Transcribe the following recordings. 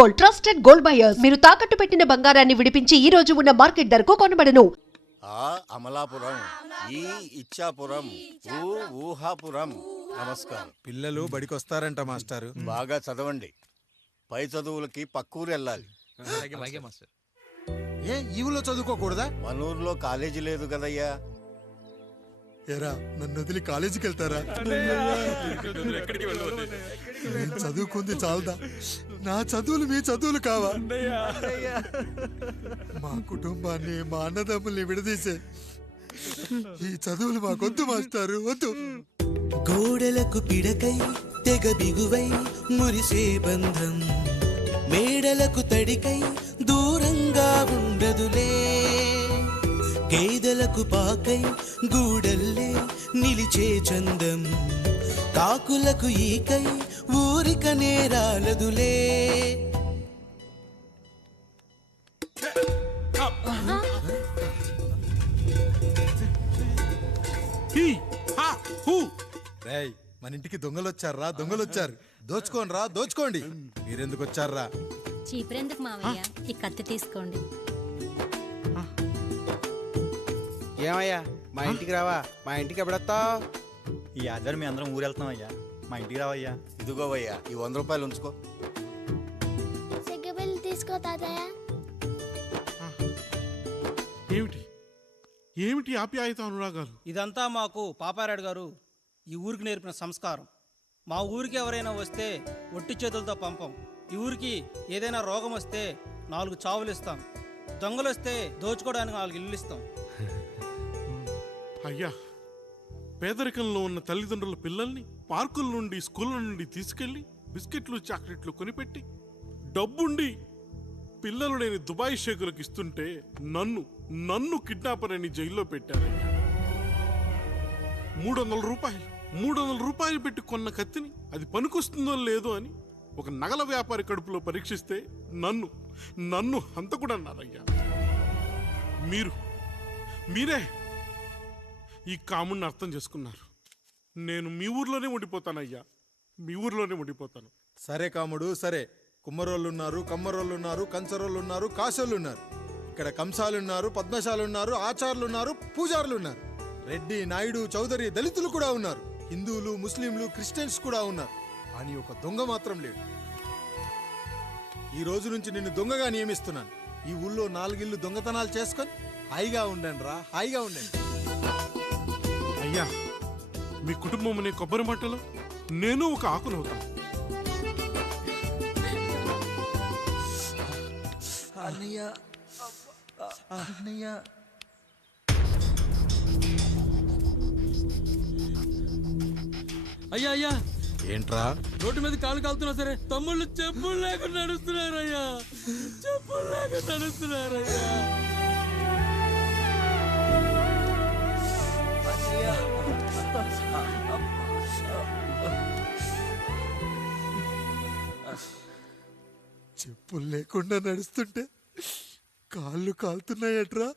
Gold, trusted gold buyers. మీరు తాకట్టు పెట్టిన బంగారాన్ని విడిపించి ఈ రోజు ఉన్న మార్కెట్ ధరకు కొనబడను. అమలాపురం, ఈ ఇచ్చాపురం, ఊహాపురం. నమస్కారం. పిల్లలు బడికొస్తారంట మాస్టారు. బాగా చదవండి. పై చదువులకి పక్కూరు వెళ్ళాలి. ఏ ఈ ఊళ్ళో చదువుకోకూడదా? మన ఊర్లో కాలేజీ లేదు కదయ్యా. ఏరా నన్ను వదిలి కాలేజీకి వెళ్తారా? నేను చదువుకుంది చాలదా? నా చదువులు మీ చదువులు కావా? మా కుటుంబాన్ని, మా అన్నదమ్ముల్ని విడదీసే ఈ చదువులు మాకొద్దు మాస్టారు, వద్దు. గోడలకు పిడకై తెగ బిగువై మురిసే బంధం, మేడలకు తడికై దూరంగా ఉండదులే. గేదెలకు పాకై గూడల్లే నిలిచే చందం, కాకులకు ఈకై ఊరిక నేరాలదులే. రేయ్, మన ఇంటికి దొంగలొచ్చారా? దొంగలొచ్చారు. దోచుకోండి రా, దోచుకోండి. మీరెందుకు వచ్చారా? చీపురెందుకు మావయ్య, ఈ కత్తి తీసుకోండి. ఏమయ్యా, మా ఇంటికి రావా? మా ఇంటికి ఎప్పుడొస్తావు? ఈ ఆధారం మీ అందరం ఊరెళ్తాం అయ్యా, మా ఇంటికి రావయ్యా. ఇదిగోవయ్యా, ఈ 100 రూపాయలు ఉంచుకో. సిగ్గబిల్లి తీసుకో తాతయ్య. ఏమిటి ఏమిటి ఆప్యాయత అనురాగాలు? ఇదంతా మాకు పాపారాయుడు గారు ఈ ఊరికి నేర్పిన సంస్కారం. మా ఊరికి ఎవరైనా వస్తే ఒట్టి చేతులతో పంపం. ఈ ఊరికి ఏదైనా రోగం వస్తే 4 చావులు ఇస్తాం. దొంగలు వస్తే దోచుకోవడానికి 4 ఇల్లు ఇస్తాం. అయ్యా, పేదరికంలో ఉన్న తల్లిదండ్రుల పిల్లల్ని పార్కుల నుండి, స్కూళ్ళ నుండి తీసుకెళ్లి బిస్కెట్లు, చాక్లెట్లు కొనిపెట్టి డబ్బుండి పిల్లలు లేని దుబాయ్ షేకులకు ఇస్తుంటే నన్ను కిడ్నాపర్ అని జైల్లో పెట్టారయ్యా. 300 రూపాయలు పెట్టి కొన్న కత్తిని అది పనికొస్తుందో లేదో అని ఒక నగల వ్యాపారి కడుపులో పరీక్షిస్తే నన్ను హంతకుడన్నారయ్యా. మీరే ఈ కాముడిని అర్థం చేసుకున్నారు. నేను మీ ఊర్లోనే ఉండిపోతానయ్యా, మీ ఊర్లోనే ఉండిపోతాను. సరే కాముడు, సరే. కుమ్మరోళ్ళున్నారు, కమ్మరోళ్ళున్నారు, కంచరోళ్ళున్నారు, కాశోళ్ళున్నారు. ఇక్కడ కంసాలున్నారు, పద్మశాలున్నారు, ఆచార్యులున్నారు, పూజారులున్నారు. రెడ్డి, నాయుడు, చౌదరి, దళితులు కూడా ఉన్నారు. హిందువులు, ముస్లింలు, క్రిస్టియన్స్ కూడా ఉన్నారు. అని ఒక దొంగ మాత్రం లేడు. ఈ రోజు నుంచి నిన్ను దొంగగా నియమిస్తున్నాను. ఈ ఊళ్ళో 4 ఇళ్ళు దొంగతనాలు చేసుకొని హాయిగా ఉండండి రా, హాయిగా ఉండండి. అయ్యా, మీ కుటుంబం అనే కొబ్బరి మట్టలో నేను ఒక ఆకునవుతాను. అయ్యా అయ్యా, ఏంట్రా? రోడ్డు మీద కాలు కాలుతున్నా సరే తమ్ముళ్ళు చెప్పులు లేకుండా నడుస్తున్నారయ్యా, చెప్పులు లేకుండా నడుస్తున్నారయ్యా. చెప్పులు లేకుండా నడుస్తుంటే కాళ్ళు కాలుతున్నాయట్రా.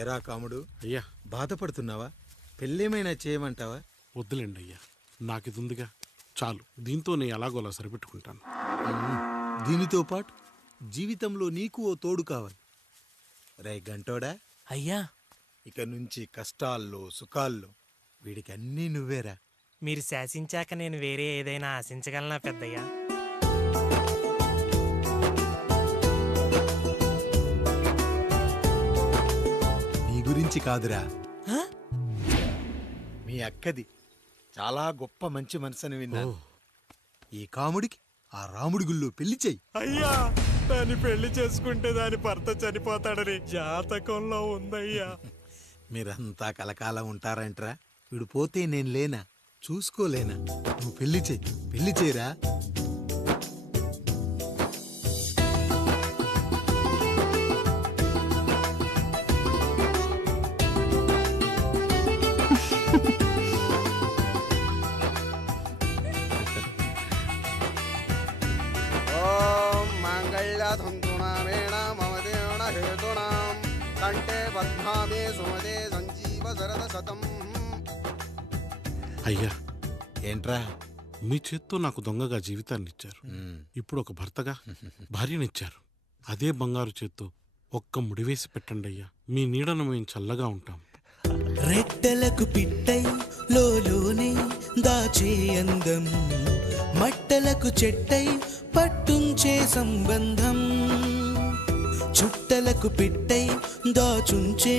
ఏరా కాముడు, అయ్యా, బాధపడుతున్నావా? పెళ్ళేమైనా చేయమంటావా? వద్దులేండి అయ్యా, నాకు ఇది ఉందిగా చాలు. దీంతో నేను ఎలాగోలా సరిపెట్టుకుంటాను. దీనితో పాటు జీవితంలో నీకు ఓ తోడు కావాలి. రే గంటోడా, అయ్యా, ఇక నుంచి కష్టాల్లో, సుఖాల్లో వీడికి అన్నీ నువ్వేరా. మీరు శాసించాక నేను వేరే ఏదైనా ఆశించగలనా పెద్దయ్యా? గురించి కాదురా, మీ అక్కది చాలా గొప్ప మంచి మనసుని విన్నా. ఈ కాముడికి ఆ రాముడి గుళ్ళో పెళ్లి చెయ్యి. అయ్యా, దాన్ని పెళ్లి చేసుకుంటే దాని భర్త చనిపోతాడని జాతకంలో ఉందయ్యా. మీరంతా కలకాలం ఉంటారంట్రా. వీడు పోతే నేను లేనా? చూసుకోలేనా? నువ్వు పెళ్లి చెయ్యి, పెళ్లి చేయరా. అయ్యా, ఏంట్రా మీ చేత్తో నాకు దొంగగా జీవితాన్ని ఇచ్చారు. ఇప్పుడు ఒక భర్తగా భార్యనిచ్చారు. అదే బంగారు చేత్తో ఒక్క ముడివేసి పెట్టండి అయ్యా. మీ నీడను మేము చల్లగా ఉంటాం. రెట్టలకు పిట్టై లోలోనే దాచే అందం, మట్టలకు చెట్టై పట్టుంచే సంబంధం, చుట్టలకు పిట్టై దాచుంచే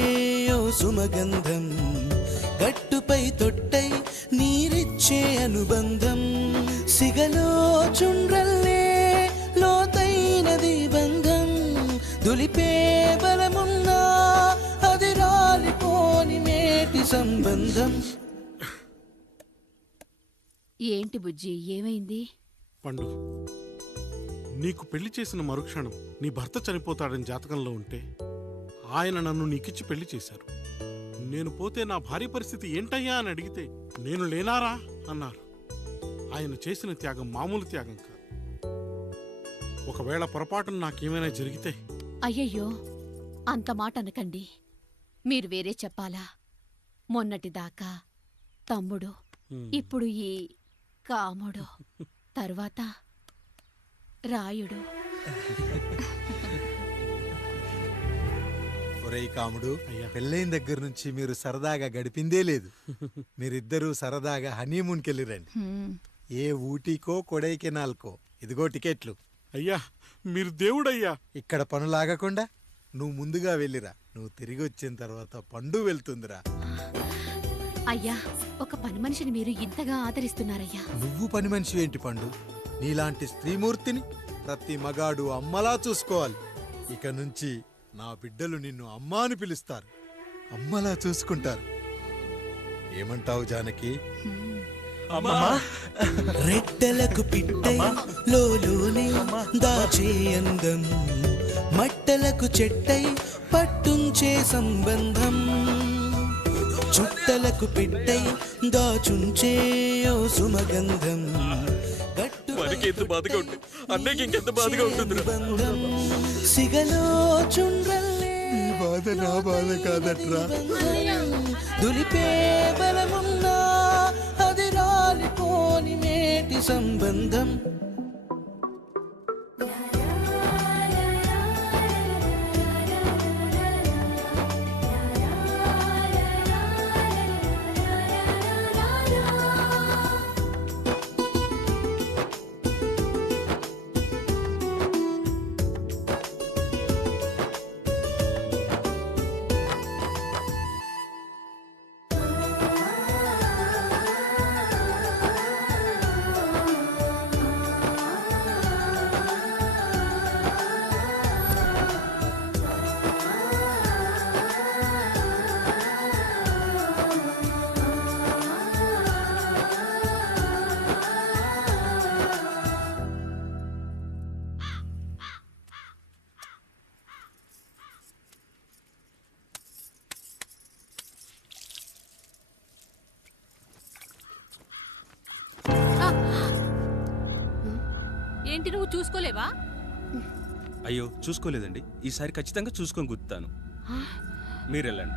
ఓ సుమగంధం, గట్టుపై తొట్టై నీరిచ్చే అనుబంధం, సిగలో చుండ్రల్లే లోతైనది బంధం, దులిపే బలమున్నా అది రాలిపోని మేటి సంబంధం. ఏంటి బుజ్జి ఏమైంది? పండు, నీకు పెళ్లి చేసిన మరుక్షణం నీ భర్త చనిపోతాడని జాతకంలో ఉంటే ఆయన నన్ను నీకిచ్చి పెళ్లి చేశారు. నేను పోతే నా భార్య పరిస్థితి ఏంటయ్యా అని అడిగితే నేను లేనారా అన్నారు. ఆయన చేసిన త్యాగం మామూలు త్యాగం కాదు. ఒకవేళ పొరపాటున నాకేమైనా జరిగితే అయ్యయ్యో అంత మాట అనకండి. మీరు వేరే చెప్పాలా? మొన్నటిదాకా తమ్ముడు, ఇప్పుడు ఈ కాముడు, తరువాత రాయుడు. ఒరేయ్ కాముడు, అయ్యా. పెళ్ళైన దగ్గర నుంచి మీరు సరదాగా గడిపిందే లేదు. మీరిద్దరూ సరదాగా హనీమూన్కి వెళ్ళిరండి. ఏ ఊటీకో కొడైకెనాల్కో. ఇదిగో టికెట్లు. అయ్యా, మీరు దేవుడయ్యా. ఇక్కడ పనులాగకుండా నువ్వు ముందుగా వెళ్ళిరా. నువ్వు తిరిగి వచ్చిన తర్వాత పండు వెళ్తుందిరా. అయ్యా, ఒక పని మనిషిని మీరు ఇంతగా ఆదరిస్తున్నారయ్యా. నువ్వు పని మనిషి ఏంటి పండు? నీలాంటి స్త్రీమూర్తిని ప్రతి మగాడు అమ్మలా చూసుకోవాలి. ఇక నుంచి నా బిడ్డలు నిన్ను అమ్మా అని పిలుస్తారు, అమ్మలా చూసుకుంటారు. ఏమంటావు జానకి? రెట్టలకు పిట్టై లోలోనే దాచే అందం, మట్టలకు చెట్టై పట్టుంచే సంబంధం, చుట్టలకు పిట్టై దాచుంచే ఓ సుమగంధం, అనుబంధం, సిగలో చుండ్రల్లే బాధ నా బాధ కాదట్రా. దులిపే బలమున్నా అది రాలిపోని మేటి సంబంధం. ఏంటి నువ్వు చూసుకోలేవా? అయ్యో చూసుకోలేదండి. ఈసారి ఖచ్చితంగా చూసుకొని గుర్తాను. మీరు వెళ్ళండి.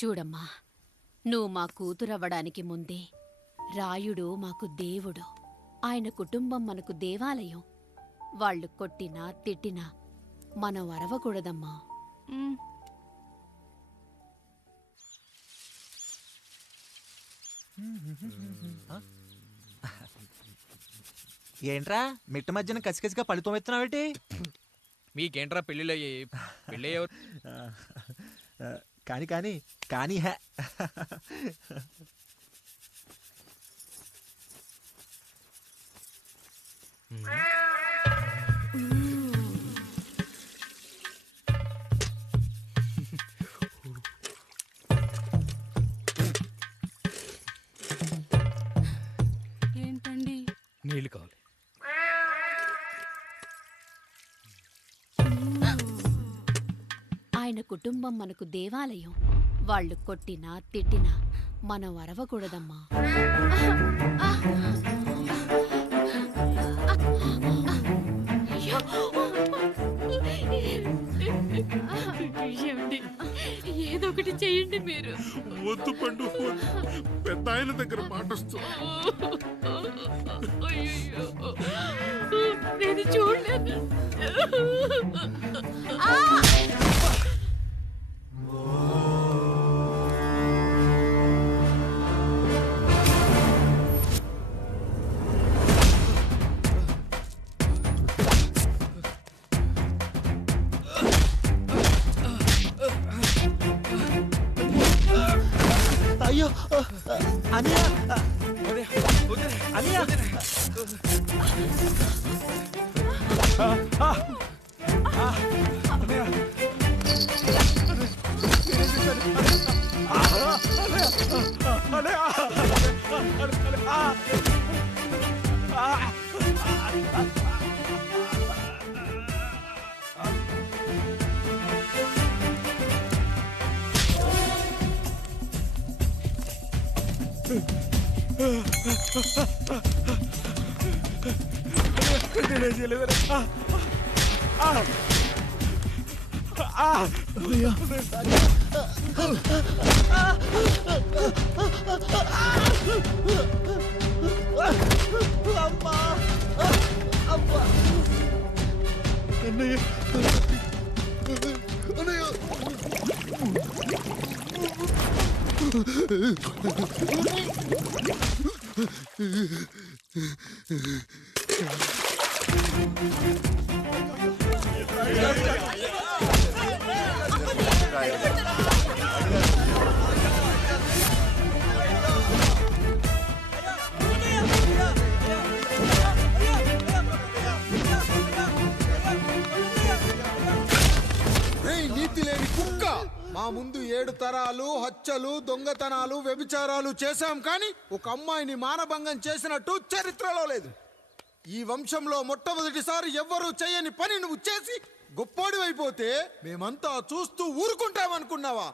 చూడమ్మా, నువ్వు మా కూతురవ్వడానికి ముందే రాయుడు మాకు దేవుడు. ఆయన కుటుంబం మనకు దేవాలయం. వాళ్ళు కొట్టినా తిట్టినా మనం అరవకూడదమ్మా. ఏంట్రా మిట్ట మధ్యన కసికసిగా పళ్ళుతో ఎత్తున్నావేటి? మీకేంట్రా పెళ్ళిళ్ళయ్యాయి? పెళ్ళి కానీ కానీ కానీ హే ఏంటండి? నీళ్ళు కావాలి. ఆయన కుటుంబం మనకు దేవాలయం. వాళ్ళు కొట్టినా తిట్టినా మనం అరవకూడదమ్మా. ఏమండి ఏదో ఒకటి చేయండి మీరు. వద్దు పండు వద్దు. పెద్ద ఆయన దగ్గర మాట వస్తుంది. అయ్యయ్యో, నేను చూడలేదు. అయ్యో అనియా అనియా నీతి లేని కుక్క, మా ముందు 7 తరాలు హత్యలు దొంగతనాలు వ్యభిచారాలు చేశాం, కానీ ఒక అమ్మాయిని మానభంగం చేసినట్టు చరిత్రలో లేదు. ఈ వంశంలో మొట్టమొదటిసారి ఎవ్వరూ చేయని పని నువ్వు చేసి గొప్పోడివైపోతే మేమంతా చూస్తూ ఊరుకుంటామనుకున్నావా?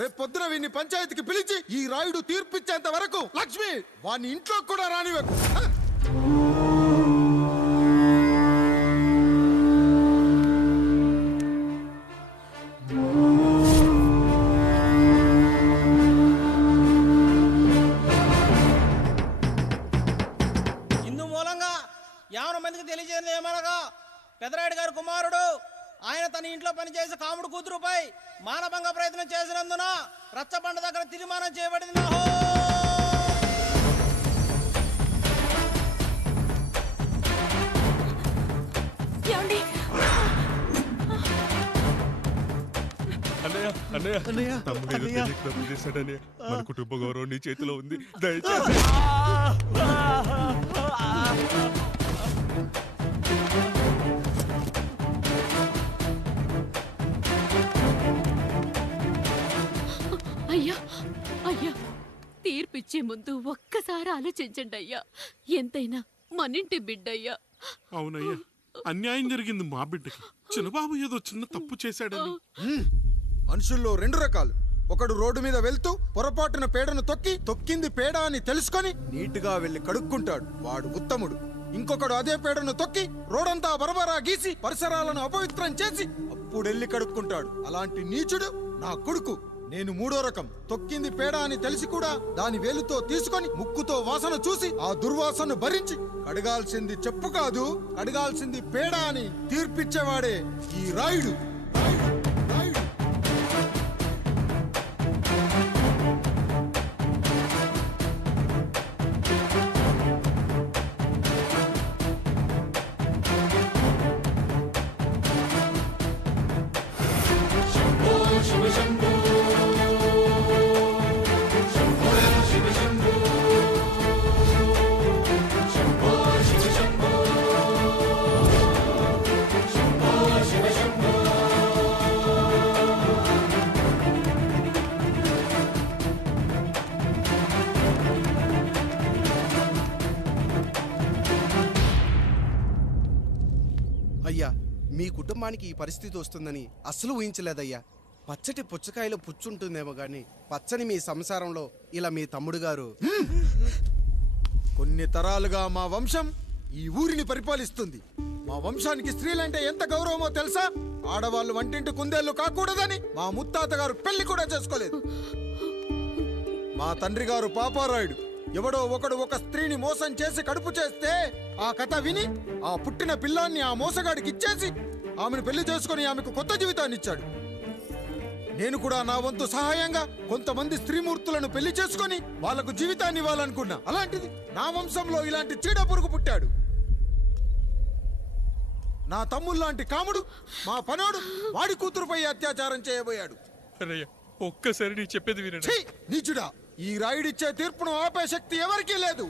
రేపు పొద్దున వీడిని పంచాయతీకి పిలిచి ఈ రాయుడు తీర్పిచ్చేంత వరకు లక్ష్మి వాడిని ఇంట్లో కూడా రానివ్వకు. ఇందు మూలంగా 50 మందికి తెలియజేయడం ఏమనగా, పెదరాయుడు గారి కుమారుడు ఆయన తన ఇంట్లో పనిచేసే కాముడు కూతురుపై మానభంగ ప్రయత్నం చేసినందున రచ్చబండ దగ్గర తీర్మానం చేయబడింది. తప్పు చేశాడని మన కుటుంబ గౌరవం నీ చేతిలో ఉంది. దయచేసి అయ్యా అయ్యా, తీర్పిచ్చే ముందు ఒక్కసారి ఆలోచించండి అయ్యా. ఎంతైనా మనింటి బిడ్డయ్యా. అవునయ్యా, అన్యాయం జరిగింది మా బిడ్డకి. చిన్నబాబు ఏదో చిన్న తప్పు చేశాడని. మనుషుల్లో 2 రకాలు. ఒకడు రోడ్డు మీద వెళ్తూ పొరపాటున పేడను తొక్కింది పేడ అని తెలుసుకొని నీటుగా వెళ్లి కడుక్కుంటాడు, వాడు ఉత్తముడు. ఇంకొకడు అదే పేడను తొక్కి రోడంతా బరబరా గీసి పరిసరాలను అపవిత్రం చేసి అప్పుడెళ్ళి కడుక్కుంటాడు. అలాంటి నీచుడు నా కొడుకు. నేను 3వ రకం. తొక్కింది పేడ అని తెలిసి కూడా దాని వేలుతో తీసుకొని ముక్కుతో వాసన చూసి ఆ దుర్వాసన భరించి కడగాల్సింది చెప్పు కాదు, కడగాల్సింది పేడ అని తీర్పిచ్చేవాడే ఈ రాయుడు. అయ్యా, మీ కుటుంబానికి ఈ పరిస్థితి వస్తుందని అస్సలు ఊహించలేదయ్యా. పచ్చటి పుచ్చకాయలో పుచ్చుంటుందేమో గాని పచ్చని మీ సంసారంలో ఇలా మీ తమ్ముడు గారు. కొన్ని తరాలుగా మా వంశం ఈ ఊరిని పరిపాలిస్తుంది. మా వంశానికి స్త్రీలంటే ఎంత గౌరవమో తెలుసా? ఆడవాళ్ళు వంటింటి కుందేళ్లు కాకూడదని మా ముత్తాత గారు పెళ్లి కూడా చేసుకోలేదు. మా తండ్రి గారు పాపారాయుడు ఎవడో ఒకడు ఒక స్త్రీని మోసం చేసి కడుపు చేస్తే ఆ కథ విని ఆ పుట్టిన పిల్లాన్ని ఆ మోసగాడికి ఇచ్చేసి ఆమెను పెళ్లి చేసుకుని ఆమెకు కొత్త జీవితాన్ని ఇచ్చాడు. నేను కూడా నా వంతు సహాయంగా కొంతమంది స్త్రీమూర్తులను పెళ్లి చేసుకుని వాళ్లకు జీవితాన్ని ఇవ్వాలనుకున్నా. అలాంటిది నా వంశంలో ఇలాంటి చీడ పురుగు పుట్టాడు. నా తమ్ముళ్లాంటి కాముడు మా పనోడు వాడి కూతురుపై అత్యాచారం చేయబోయాడు. ఒక్కసారి నీ చెప్పేది వినండి. ఛీ! నీచుడా, ఈ రాయుడిచ్చే తీర్పును ఆపే శక్తి ఎవరికీ లేదు.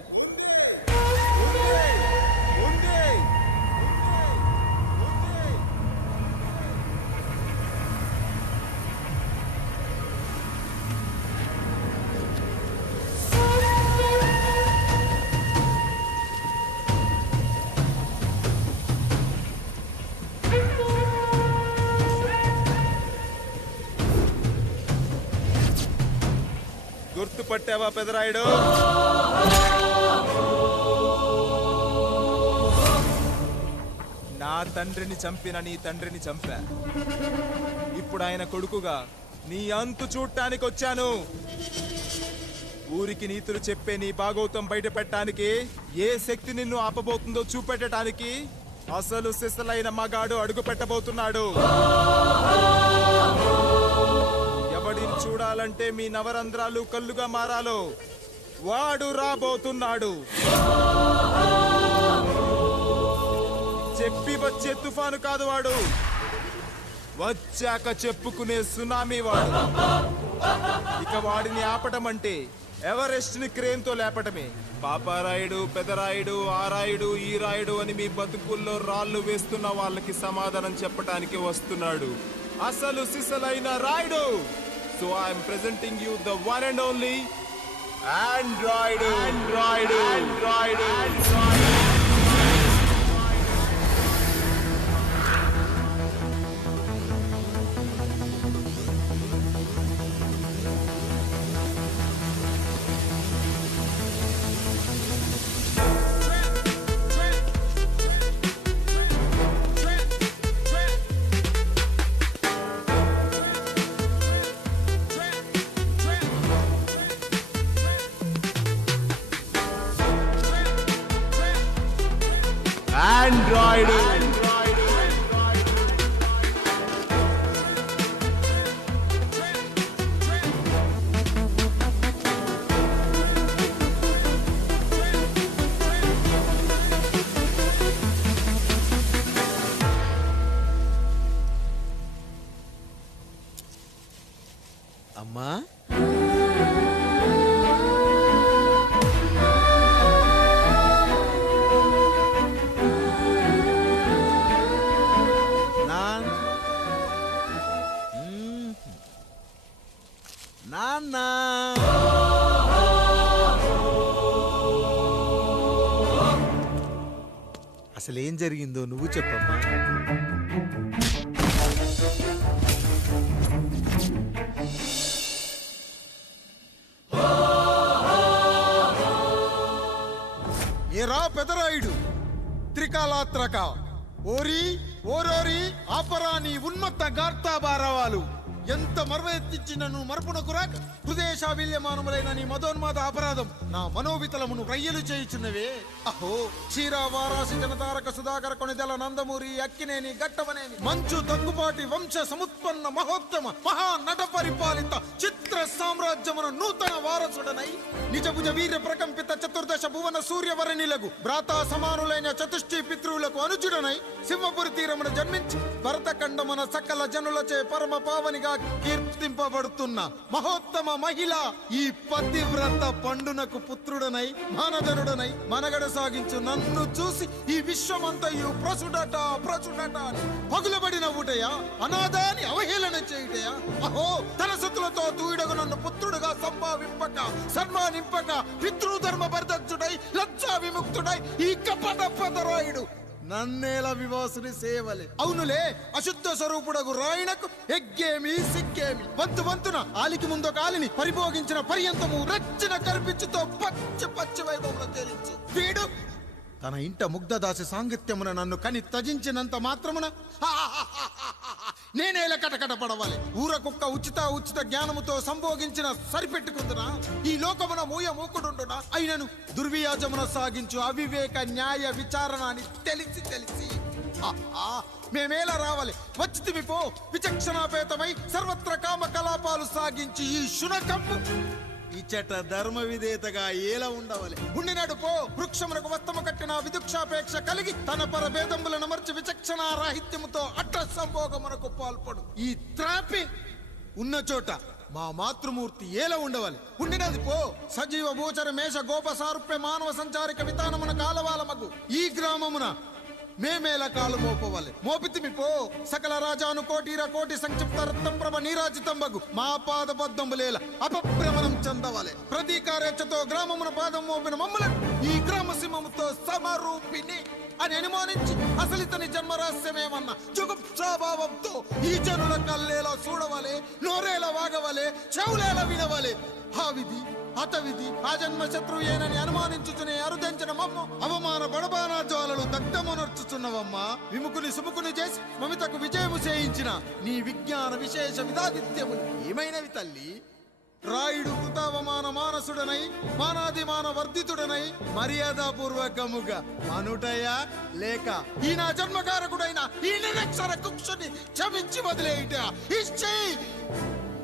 గుర్తుపట్టావా పెదరాయుడు? నా తండ్రిని చంపిన నీ తండ్రిని చంపా. ఇప్పుడు ఆయన కొడుకుగా నీ అంతు చూడటానికి వచ్చాను. ఊరికి నీతులు చెప్పే నీ భాగవతం బయట పెట్టడానికి, ఏ శక్తి నిన్ను ఆపబోతుందో చూపెట్టడానికి అసలు సిసలైన మగాడు అడుగు పెట్టబోతున్నాడు. ఎవడిని చూడాలంటే మీ నవరంధ్రాలు కళ్ళుగా మారాలో వాడు రాబోతున్నాడు. చెప్పి వచ్చే తుఫాను కాదు వాడు, వచ్చాక చెప్పుకునే సునామీ వాడు. ఇక వాడిని ఆపటం అంటే ఎవరెస్ట్ ని క్రేన్ తో లేపటమే. పాపారాయుడు, పెదరాయుడు, ఆ రాయుడు, ఈ రాయుడు అని మీ బతుకుల్లో రాళ్లు వేస్తున్న వాళ్ళకి సమాధానం చెప్పటానికి వస్తున్నాడు అసలు సిసలైన Rayudu. So I am presenting you the one and only Android. అమ్మా, నాన్న, అసలేం జరిగిందో నువ్వు చెప్పమ్మా. ఏరా పెదరాయుడు, త్రికాలాత్రక ఓరి ఓరోరి ఆపరాని ఉన్మత్త గార్తాబారవాలు ఎంత మర్వెత్తిచ్చినను మరపునకు రాక హృదయశావిల్యమానములైన నీ మదోన్మాద అపరాధం నా మనోవితలమును రయ్యలు చేయుచున్నవే. అహో క్షీరా వారాసి జనతారక సుధాకర కొనిదెల నందమూరి అక్కినేని గట్టవనేని మంచు దగ్గుపాటి వంశ సముత్పన్న మహోత్తమ మహా నట పరిపాలిత చిత్ర సామ్రాజ్యమున నూతన వారసుడనై నిజభుజ వీర్య ప్రకంపిత చతుర్దశ భువన సూర్యవరణిలకు భ్రాతా సమానులైన చతుష్టి పితృవులకు అనుజుడనై సింహపురి తీరమున జన్మించి భరతఖండమున సకల జనులచే పరమ పావనిగా కీర్తింపబడుతున్న మహోత్తమ మహిళ ఈ పతివ్రత పండునకు పుత్రుడనై మానధనుడనై మనగడ సాగించు నన్ను చూసి ఈ విశ్వమంతయు ప్రసుడట అని పగులబడిన ఊటయా, అనాథాన్ని అవహేళన చేయుటయా. అహో తన సతులతో తూయిడగు నన్ను పుత్రుడుగా సంభావింపక సన్మానింపక పితృధర్మ పరిదక్షుడై లజ్జా విముక్తుడై ఈ కపట పెదరాయుడు నన్నేల వివాసుని సేవలే. అవునులే, అశుద్ధ స్వరూపుడగు రాయణకు ఎగ్గేమి సిగ్గేమి. వంతున ఆలికి ముందొక ఆలిని పరిభోగించిన పర్యంతము రచ్చిన కల్పించుతో పచ్చి వైభవంలో తేలించి వీడు తన ఇంట ముగ్ధదాసి సాంగత్యమున నన్ను కని త్యజించినంత మాత్రమున నేనేలా కటకట పడవాలి? ఊర కుక్క ఉచిత జ్ఞానముతో సంభోగించిన సరిపెట్టుకుందునా? ఈ లోకమున మూకుడుండునా? అయినను దుర్వ్యాజమున సాగించు అవివేక న్యాయ విచారణ అని తెలిసి మేమేలా రావాలి? వచ్చితివి పో విచక్షణాపేతమై సర్వత్ర కామ కలాపాలు సాగించి ఈ శునకము ఇచ్చట ధర్మ విధేతగా ఏలా ఉండవాలి? ఉండినాడు పో వృక్షమునకు వస్తము కట్టిన విదుక్షాపేక్ష కలిగి తన పరభేదములను మర్చి విచక్షణ రాహిత్యముతో అట్ట సంభోగమునకు పాల్పడు ఈ త్రాపి ఉన్న చోట మా మాతృమూర్తి ఏలా ఉండవాలి? ఉండినది పో సజీవ భూచర మేష గోప సారూప్య మానవ సంచారిక విధానమున కాలవాల మగు ఈ గ్రామమున మేమేలా కాలు మోపవాలి? మోపితిమి పో సకల రాజాను కోటి సంక్షిప్త రత్నప్రభ నీరాజితంబగు మా పాద పద్మంబులేల అపభ్రమణం చెందవాలి. ప్రతీకారేచ్ఛతో గ్రామమున పాదం మోపిన మమ్మలను ఈ గ్రామ సింహముతో సమరూపిణి అని అనుమానించి అసలితని జన్మరహస్యమేమన్నా జుగుప్సాభావంతో ఈ జనుల కల్లేలా చూడవాలి, నోరేలా వాగవాలి, చెవులేలా వినవాలి. ఆ విధి హతవిధి ఆ జన్మ శత్రువు ఏనని అనుమానించుచునే అరుదించిన మమ్మ అవమాన బడబానా జ్వాలలు దగ్ధమునర్చుచున్నవమ్మా. విముకుని సుముకుని చేసి మమితకు విజయము చేయించిన నీ విజ్ఞాన విశేష విధాదిత్యములు ఏమైనవి తల్లి? రాయుడు కృతావమాన మానసుడనై మానాదిమాన వర్ధితుడనై మర్యాదాపూర్వకముగా అనుటయా లేక ఈ నా జన్మకారకుడైన ఈ నిరక్షర కుక్షుని క్షమించి వదిలేయుట ఇచ్చి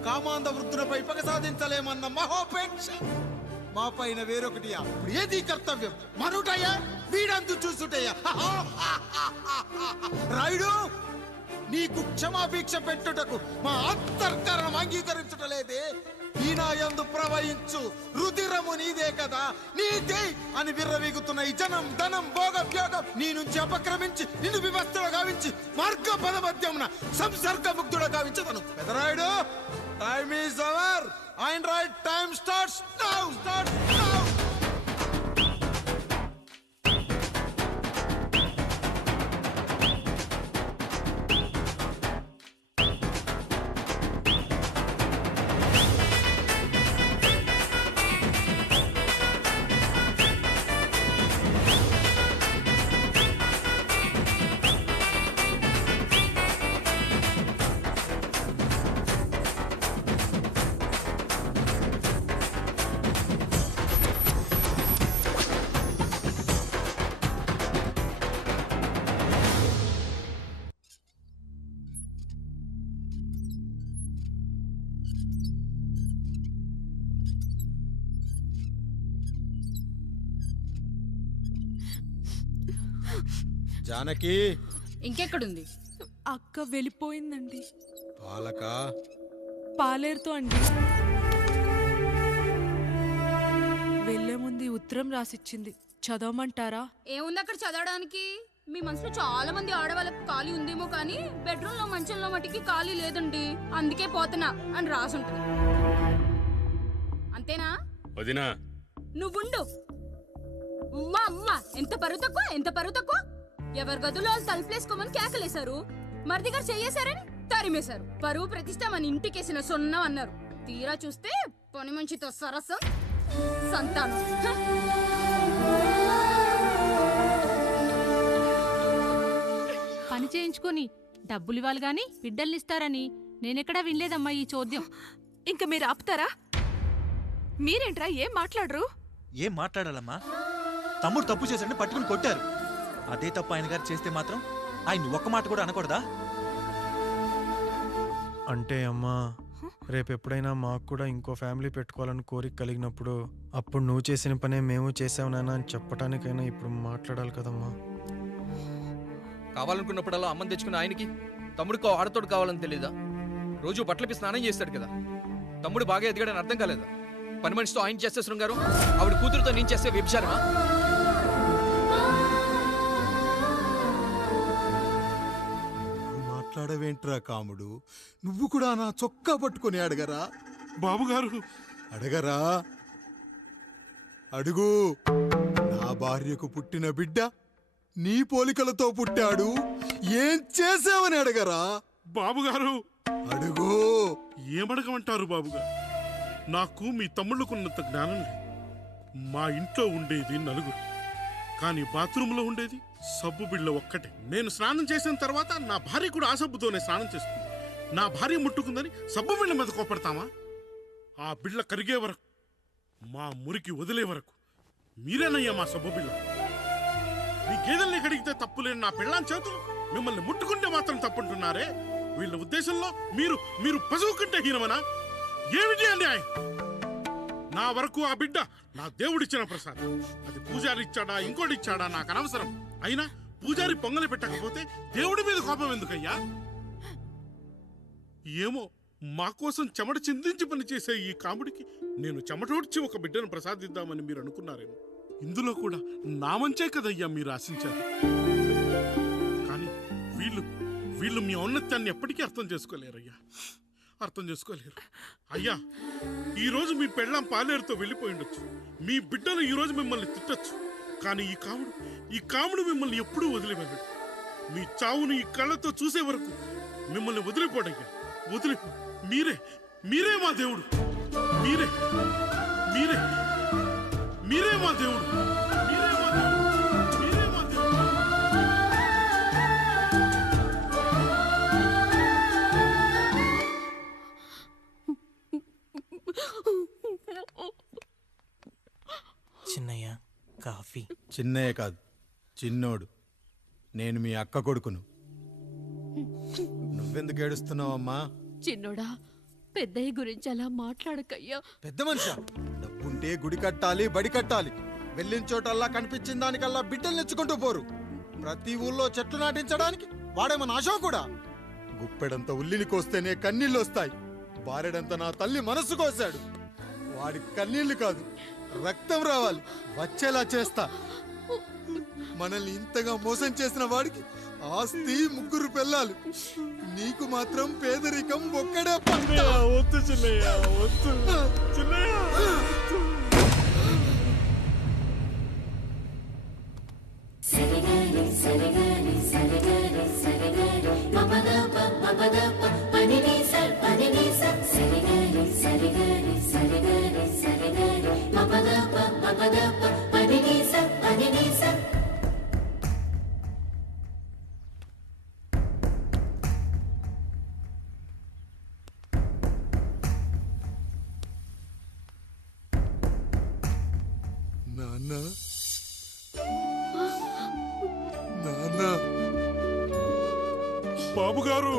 కామాంధ వృద్ధులపై పగ సాధించలేమన్న మహోపేక్ష మా పైన వేరొకటియా? ఇప్పుడు ఏది కర్తవ్యం? మనుటయా వీడందు చూసుటయా? రాయుడు నీకు క్షమాభిక్ష పెట్టుటకు మా అంతర్కరణం అంగీకరించుటలేదే. ఈనాయందు ప్రవహించు రుధిరము నీదే కదా, నీదే అని విర్రవీగుతున్న ఈ జనం ధనం భోగభ్యోగం నీ నుంచి అపక్రమించి నిన్ను వివస్థలో గావించి మార్గ పదమధ్యమున సంసర్గ ముగ్ధుడ గావించదను. Pedarayudu time is over and right time starts now. Janaki ఇంకెక్కడుంది? అక్క వెళ్ళిపోయిందండి. పాలక పాలేరుతో అండి. వెళ్లే ముందు ఉత్తరం రాసిచ్చింది, చదవమంటారా? ఏముంది అక్కడ చదవడానికి? మీ మనసులో చాలా మంది ఆడవాళ్ళకు ఖాళీ ఉందేమో కానీ బెడ్రూమ్ లో మంచంలో మట్టికి ఖాళీ లేదండి, అందుకే పోతున్నా అని రాసుంటది. అంతేనా? వదినా నువ్వుండు. ఉమ్మా అమ్మా, ఎంత పరువు తక్కువ. ఎవరి గదులో తలుపులేసుకోమని కేకలేశారు, మరిది గారు చెయ్యేశారని తరిమేశారు. పరువు ప్రతిష్ట మన ఇంటికేసిన సొన్నం అన్నారు. తీరా చూస్తే పని మంచితో సరసం సంతానం. పని చేయించుకొని డబ్బులు ఇవ్వాలి గాని బిడ్డల్నిస్తారని నేనెక్కడా వినలేదమ్మా ఈ చోద్యం. ఇంక మీరు ఆపుతారా? మీరేంట్రా ఏం మాట్లాడరు? ఏం మాట్లాడాలమ్మా? తమ్ముడు తప్పు చేశాడని పట్టుకుని కొట్టారు. అదే తప్పు ఆయన గారు చేస్తే మాత్రం ఆయన ఒక్క మాట కూడా అనకూడదా? అంటే అమ్మా, రేపు ఎప్పుడైనా మాకు కూడా ఇంకో ఫ్యామిలీ పెట్టుకోవాలని కోరిక కలిగినప్పుడు అప్పుడు నువ్వు చేసిన పనే మేము చేసావు నాన్న అని చెప్పడానికైనా ఇప్పుడు మాట్లాడాలి కదమ్మా. కావాలనుకున్నప్పుడల్లా అమ్మని తెచ్చుకున్న ఆయనకి తమ్ముడికో ఆడతోడు కావాలని తెలీదా? రోజు బట్టలపి స్నానం చేస్తాడు కదా. తమ్ముడు బాగా ఎదిగాడని అర్థం కాలేదా? పని మనిషితో ఆయన చేస్తే శృంగారం, ఆవిడ కూతురుతో నేను చేస్తే వ్యభిచారమా? మాట్లాడవేంట్రా కాముడు? నువ్వు కూడా నా చొక్కా పట్టుకుని అడగరా? బాబుగారు అడగరా? అడుగు. నా భార్యకు పుట్టిన బిడ్డ నీ పోలికలతో పుట్టాడు, ఏం చేసావని అడగరా? బాబుగారు అడుగు. ఏమడగమంటారు బాబుగారు? నాకు మీ తమ్ముళ్ళకున్నంత జ్ఞానం లేదు. మా ఇంట్లో ఉండేది నలుగురు. కానీ బాత్రూంలో ఉండేది సబ్బు బిళ్ళ ఒక్కటే. నేను స్నానం చేసిన తర్వాత నా భార్య కూడా ఆ సబ్బుతోనే స్నానం చేస్తుంది. నా భార్య ముట్టుకుందని సబ్బు బిళ్ళ మీద కోపడతామా? ఆ బిళ్ళ కరిగే వరకు, మా మురికి వదిలే వరకు మీరేనయ్యా మా సబ్బు బిళ్ళ. మీ గేదెల్ని కడిగితే తప్పులేని నా పిల్లాని చేతులు మిమ్మల్ని ముట్టుకుంటే మాత్రం తప్పుంటున్నారే. వీళ్ళ ఉద్దేశంలో మీరు పశువు కంటే హీనమనా? ఏమిటి అన్యాయం? నా వరకు ఆ బిడ్డ నా దేవుడిచ్చిన ప్రసాదం. అది పూజారి ఇచ్చాడా ఇంకోటి ఇచ్చాడా నాకు అనవసరం. అయినా పూజారి పొంగలి పెట్టకపోతే దేవుడి మీద కోపం ఎందుకయ్యా? ఏమో, మా కోసం చెమట చిందించి పనిచేసే ఈ కాముడికి నేను చెమటోడ్చి ఒక బిడ్డను ప్రసాదిద్దామని మీరు అనుకున్నారేమో. ఇందులో కూడా నా మంచే కదయ్యా మీరు ఆశించారు. కానీ వీళ్ళు మీ ఔన్నత్యాన్ని ఎప్పటికీ అర్థం చేసుకోలేరయ్యా, అర్థం చేసుకోలేరు. అయ్యా, ఈరోజు మీ పెళ్ళాం పాలేరుతో వెళ్ళిపోయి ఉండొచ్చు, మీ బిడ్డలు ఈరోజు మిమ్మల్ని తిట్టచ్చు. కానీ ఈ కాముడు మిమ్మల్ని ఎప్పుడూ వదిలి వెళ్ళడు. మీ చావును ఈ కళ్ళతో చూసే వరకు మిమ్మల్ని వదిలిపోడయ్యా, వదిలిపో. మీరే మా దేవుడు, మీరే మీరే మీరే మా దేవుడు, మీరే మా దేవుడు, మీరే మా దేవుడు. చిన్నయ్య కాఫీ. చిన్నయ్య కాదు, చిన్నోడు. నేను మీ అక్క కొడుకును. నువ్వెందుకు ఏడుస్తున్నావమ్మా? చిన్నోడా, పెద్దయ్య గురించి అలా మాట్లాడకయ్యా. పెద్ద మనిషి డబ్బుంటే గుడి కట్టాలి, బడి కట్టాలి. వెళ్ళిన చోటల్లా కనిపించిన దానికల్లా బిడ్డలు నెచ్చుకుంటూ పోరు. ప్రతి ఊళ్ళో చెట్లు నాటించడానికి వాడేమన్నా అశోకుడా? గుప్పెడంత ఉల్లిని కోస్తేనే కన్నీళ్ళు వస్తాయి. బారెడంత నా తల్లి మనసు కోసాడు. వాడి కన్నీళ్లు కాదు, రక్తం రావాలి, వచ్చేలా చేస్తా. మనల్ని ఇంతగా మోసం చేసిన వాడికి ఆస్తి 3 పిల్లలు, నీకు మాత్రం పేదరికం ఒక్కడే. వద్దు చిన్నయ్య, వద్దు చిన్నయ్య. నాన్న, నాన్న. బాబుగారు.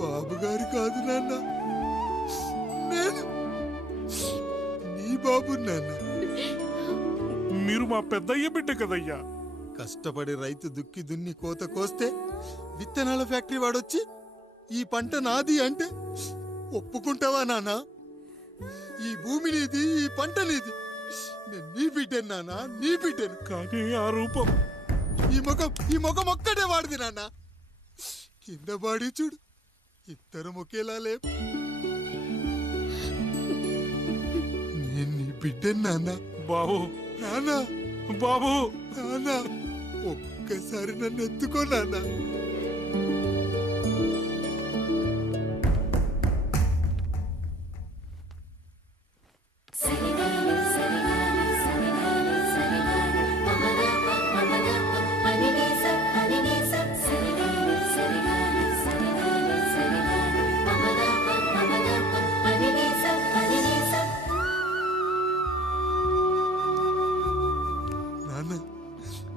బాబుగారు కాదు నాన్న, నేను నీ బాబు నాన్న. మీరు మా పెద్దయ్య బిడ్డ కదయ్యా. కష్టపడి రైతు దుక్కి దున్ని కోత కోస్తే విత్తనాల ఫ్యాక్టరీ వాడొచ్చి ఈ పంట నాది అంటే ఒప్పుకుంటావా నాన్న? ఈ భూమి నీది, ఈ పంట నీది. నేను నీ బిడ్డను నాన్న, నీ బిడ్డను. కానీ ఆ రూపం, ఈ ముఖం ఒక్కటే వాడిది నాన్న. కింద బాడీ చూడు, ఇద్దరం ఒకేలా లేవు. నేను నీ బిడ్డను నాన్న. బాబు, నాన్న, బాబు, నాన్న, ఒక్కసారి నన్ను ఎత్తుకో నాన్న.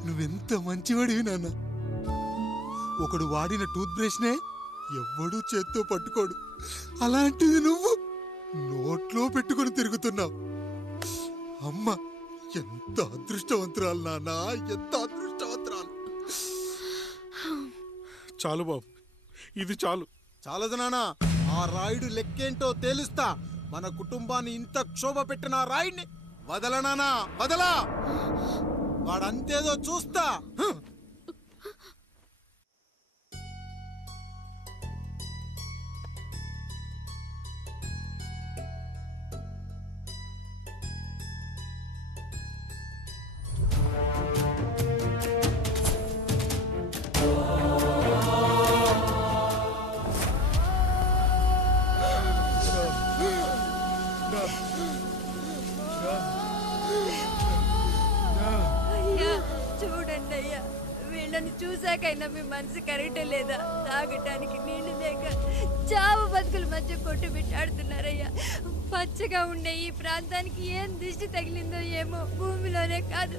నువ్వెంత మంచివాడివి నాన్న. ఒకడు వాడిన టూత్ బ్రష్ నే ఎవ్వడూ చేత్తో పట్టుకోడు. అలాంటిది నువ్వు నోట్లో పెట్టుకుని తిరుగుతున్నావు. అమ్మ ఎంత అదృష్టవంతురాలు నాన్న, ఎంత అదృష్టవంతురాలు. చాలు బాబు, ఇది చాలు. చాలదు నాన్న, ఆ రాయుడు లెక్కేంటో తేలుస్తా. మన కుటుంబాన్ని ఇంత క్షోభ పెట్టిన ఆ రాయుడిని వదలనానా, వదలా. వాడంతేదో చూస్తా. వీళ్ళని చూసాకైనా మీ మనసు కరెక్టే లేదా? తాగటానికి నీళ్లు లేక చావు బతుకుల మధ్య కొట్టు బిట్టాడుతున్నారయ్యా. పచ్చగా ఉండే ఈ ప్రాంతానికి ఏం దిష్టి తగిలిందో ఏమో. భూమిలోనే కాదు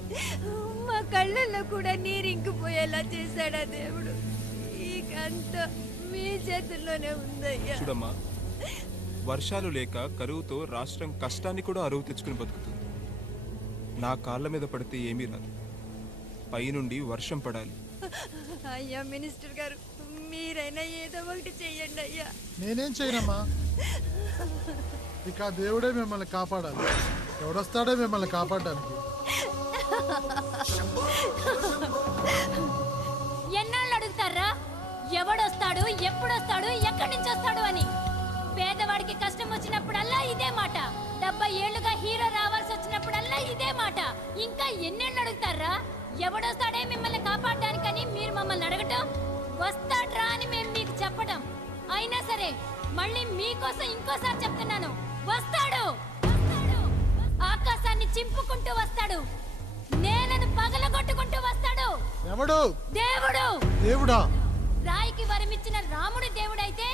మా కళ్ళల్లో కూడా నీరు ఇంకిపోయేలా చేశాడా దేవుడు. ఇకంతా మీ చేతుల్లోనే ఉందయ్యా. చూడమ్మా, వర్షాలు లేక కరువుతో రాష్ట్రం కష్టాన్ని కూడా అరువు తెచ్చుకుని బతుకుతుంది. నా కాళ్ళ మీద పడితే ఏమీ రాదు, పైనుండి వర్షం పడాలి. అయ్యా మినిస్టర్ గారు, మీరైనా ఏదో ఒకటి చెయ్యండి అయ్యా. నేనేం చేయనమ్మా, ఇక ఆ దేవుడే మిమ్మల్ని కాపాడాలి. ఎవడొస్తాడో మిమ్మల్ని కాపాడడానికి. ఎన్నాళ్ళు అడుగుతారా ఎవడొస్తాడు, ఎప్పుడొస్తాడు, ఎక్కడి నుంచి వస్తాడు అని? పేదవాడికి కష్టం వచ్చినప్పుడల్లా ఇదే మాట. 70 ఏళ్లుగా హీరో రావాల్సి వచ్చినప్పుడల్లా ఇదే మాట. ఇంకా ఎన్నేళ్ళు అడుగుతారా? ఎవడొస్తాడే మిమ్మల్ని కాపాడడానికని మీరు మమ్మల్ని అడగటం, వస్తాడ్రా అని మేము మీకు చెప్పటం. అయినా సరే మళ్ళీ మీకోసం ఇంకోసారి చెప్తున్నాను, వస్తాడు. ఆకాశాన్ని చింపుకుంటూ వస్తాడు, నేలను పగలగొట్టుకుంటూ వస్తాడు. ఎవడు? దేవుడు. దేవుడా? రాయికి వరమిచ్చిన రాముడు దేవుడైతే,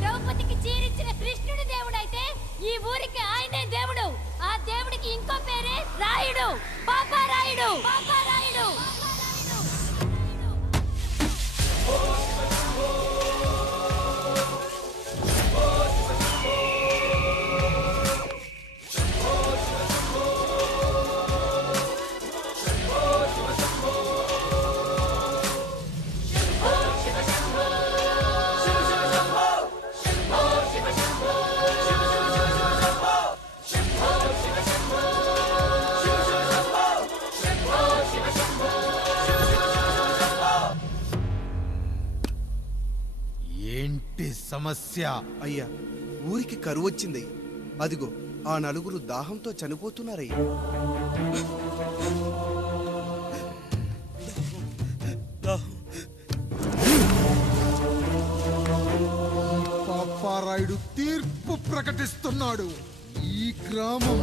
ద్రౌపదికి చీరిచ్చిన కృష్ణుడు దేవుడైతే, ఈ ఊరికి ఆయనే దేవుడు. ఆ దేవుడికి ఇంకో పేరే రాయుడు, పాపారాయుడు. పాపారాయుడు. ఏంటి సమస్య? అయ్యా, ఊరికి కరువు వచ్చింది. అదిగో ఆ నలుగురు దాహంతో చనిపోతున్నారయ్యా. పాపారాయుడు తీర్పు ప్రకటిస్తున్నాడు. ఈ గ్రామం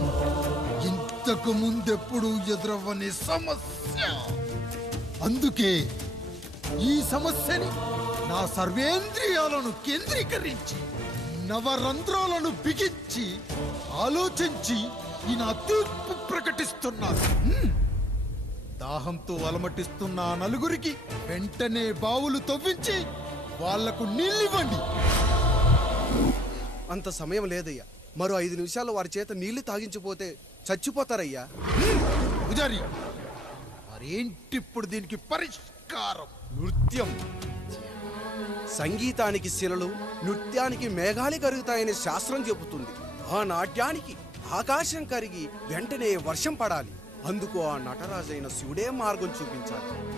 ఇంతకు ముందెప్పుడు ఎదురవ్వని సమస్య. అందుకే ఈ సమస్యని నా సర్వేంద్రియాలను కేంద్రీకరించి, నవరంధ్రాలను బిగించి ఆలోచించి ఈ నా తీర్పు ప్రకటిస్తున్నాను. దాహంతో అలమటిస్తున్న ఆ నలుగురికి వెంటనే బావులు తవ్వించి వాళ్లకు నీళ్ళివ్వండి. అంత సమయం లేదయ్యా. మరో 5 నిమిషాల్లో వారి చేత నీళ్లు తాగించిపోతే చచ్చిపోతారయ్యా. పూజారి, మరేంటిప్పుడు దీనికి పరిష్కారం? నృత్యం. సంగీతానికి శిలలు, నృత్యానికి మేఘాలు కరుగుతాయని శాస్త్రం చెబుతుంది. ఆ నాట్యానికి ఆకాశం కరిగి వెంటనే వర్షం పడాలి. అందుకు ఆ నటరాజైన శివుడే మార్గం చూపించాలి.